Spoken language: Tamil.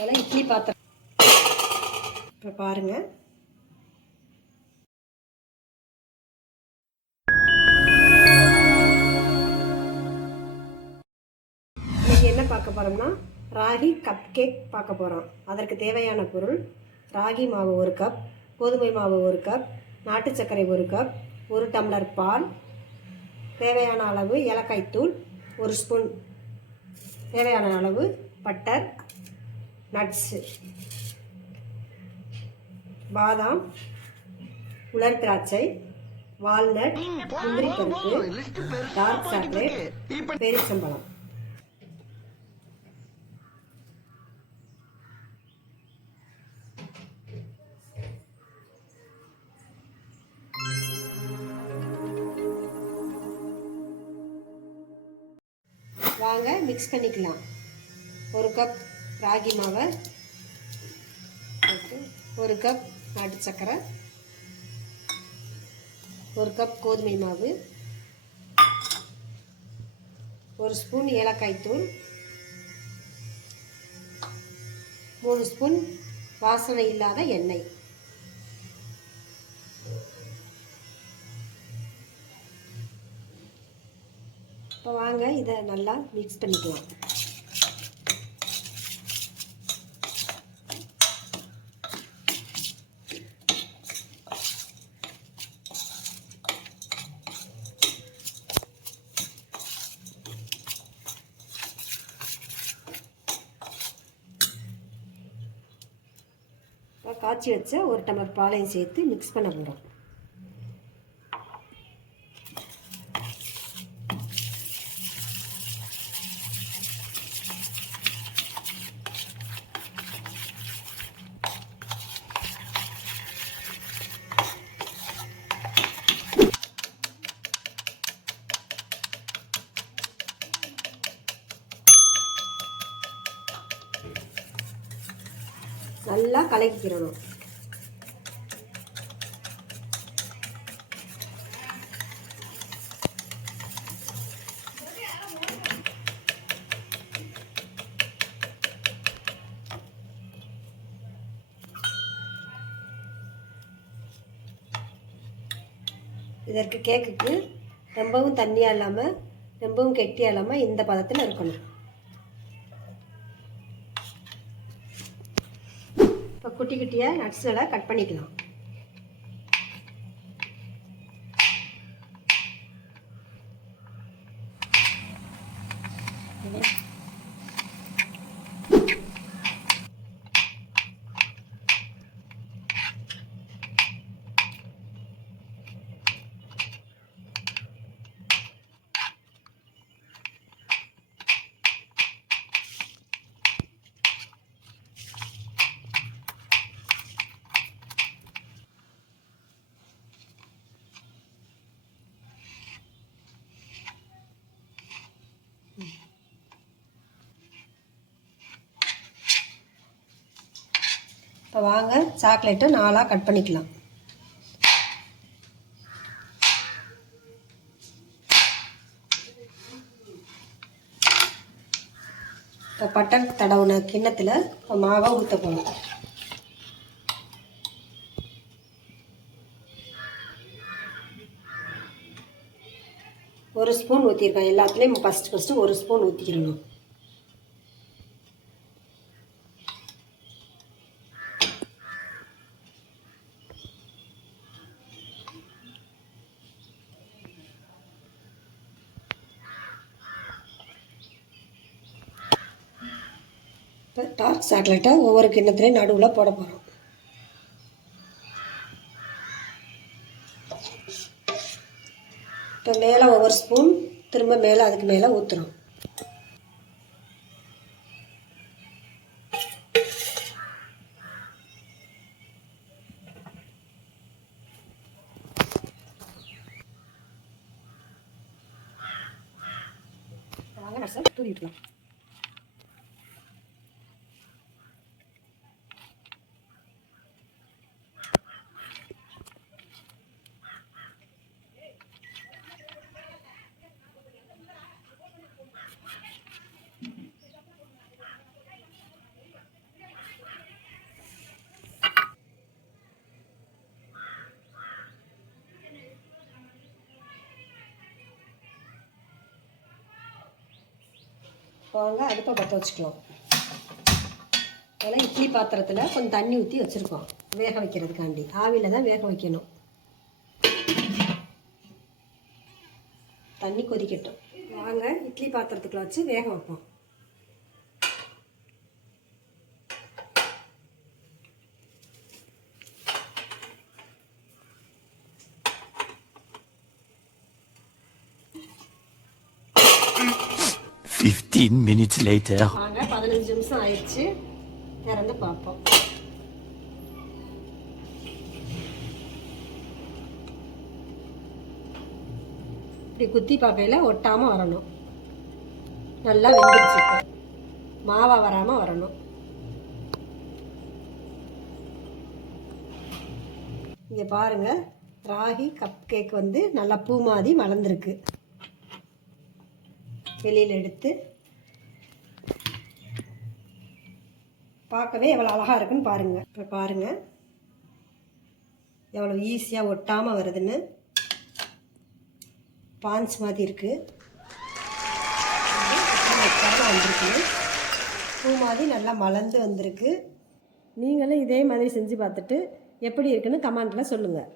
அதெல்லாம் இட்லி பாத்திரம். இப்போ பாருங்கள், இன்னைக்கு என்ன பார்க்க போகிறோம்னா ராகி கப் கேக் பார்க்க போகிறோம். அதற்கு தேவையான பொருள்: ராகி மாவு 1 கப், கோதுமை மாவு 1 கப், நாட்டு சர்க்கரை 1 கப், 1 டம்ளர் பால், தேவையான அளவு ஏலக்காய் தூள் 1 ஸ்பூன், தேவையான அளவு பட்டர், நட்ஸு, பாதாம், உலர் திராட்சை, வால்நட், முந்திரி பருப்பு, டார்க் சாக்லேட், பேரிச்சம்பழம். வாங்க மிக்ஸ் பண்ணிக்கலாம். 1 கப் ராகி மாவை, 1 கப் நாட்டு சர்க்கரை, 1 கப் கோதுமை மாவு, 1 ஸ்பூன் ஏலக்காய் தூள், 3 ஸ்பூன் வாசனை இல்லாத எண்ணெய். இப்போ வாங்க இதை நல்லா மிக்ஸ் பண்ணிக்கலாம். காய்ச்சி வச்ச 1 டம்ளர் பாலையும் சேர்த்து மிக்ஸ் பண்ண போகிறோம். நல்லா கலக்கிக்கிறணும். இதற்கு கேக்குக்கு ரொம்பவும் தண்ணியாக இல்லாமல் ரொம்பவும் கெட்டியாக இல்லாமல் இந்த பதத்தில் இருக்கணும். இப்போ குட்டி குட்டியாக நட்ஸ்களை கட் பண்ணிக்கலாம். இப்போ வாங்க சாக்லேட்டை 4ஆக கட் பண்ணிக்கலாம். இப்போ பட்டர் தடவுன கிண்ணத்தில் இப்போ மாவை ஊற்ற போகணும். ஒரு ஸ்பூன் ஊற்றிருக்கேன். எல்லாத்துலேயும் ஃபஸ்ட்டு 1 ஸ்பூன் ஊற்றிக்கிறணும். இப்போ டார்க் சாக்லேட்டை ஒவ்வொரு கிண்ணத்துலேயும் நடுவில் போட போகிறோம். இப்போ மேலே ஒவ்வொரு ஸ்பூன் திரும்ப மேலே அதுக்கு மேலே ஊற்றுறோம். வாங்க நட்ஸை தூவி விட்டுலாம். வாங்க அடுப்பை பற்ற வச்சுக்கலாம். அதெல்லாம் இட்லி பாத்திரத்தில் கொஞ்சம் தண்ணி ஊற்றி வச்சுருக்கோம் வேக வைக்கிறதுக்காண்டி. ஆவியில் தான் வேக வைக்கணும். தண்ணி கொதிக்கட்டும். வாங்க இட்லி பாத்திரத்துக்குள்ள வச்சு வேக வைப்போம். minutes later. வாங்க 15 நிமிஷம் ஆயிடுச்சு. திறந்து பார்ப்போம். இப்படி குத்தி பார்க்கையில் ஒட்டாமல் வரணும். நல்லா வெந்துருச்சு. மாவா வராமல் வரணும். இங்கே பாருங்கள், ராகி கப் கேக் வந்து நல்லா பூ மாதிரி மலர்ந்துருக்கு. வெளியில் எடுத்து பார்க்கவே எவ்வளோ அழகாக இருக்குன்னு பாருங்கள். இப்போ பாருங்கள் எவ்வளோ ஈஸியாக ஒட்டாமல் வருதுன்னு. பான்ஸ் மாதிரி இருக்குது. வந்திருக்கு. பூ மாதிரி நல்லா மலர்ந்து வந்திருக்கு. நீங்களும் இதே மாதிரி செஞ்சு பார்த்துட்டு எப்படி இருக்குன்னு கமெண்ட்டில் சொல்லுங்கள்.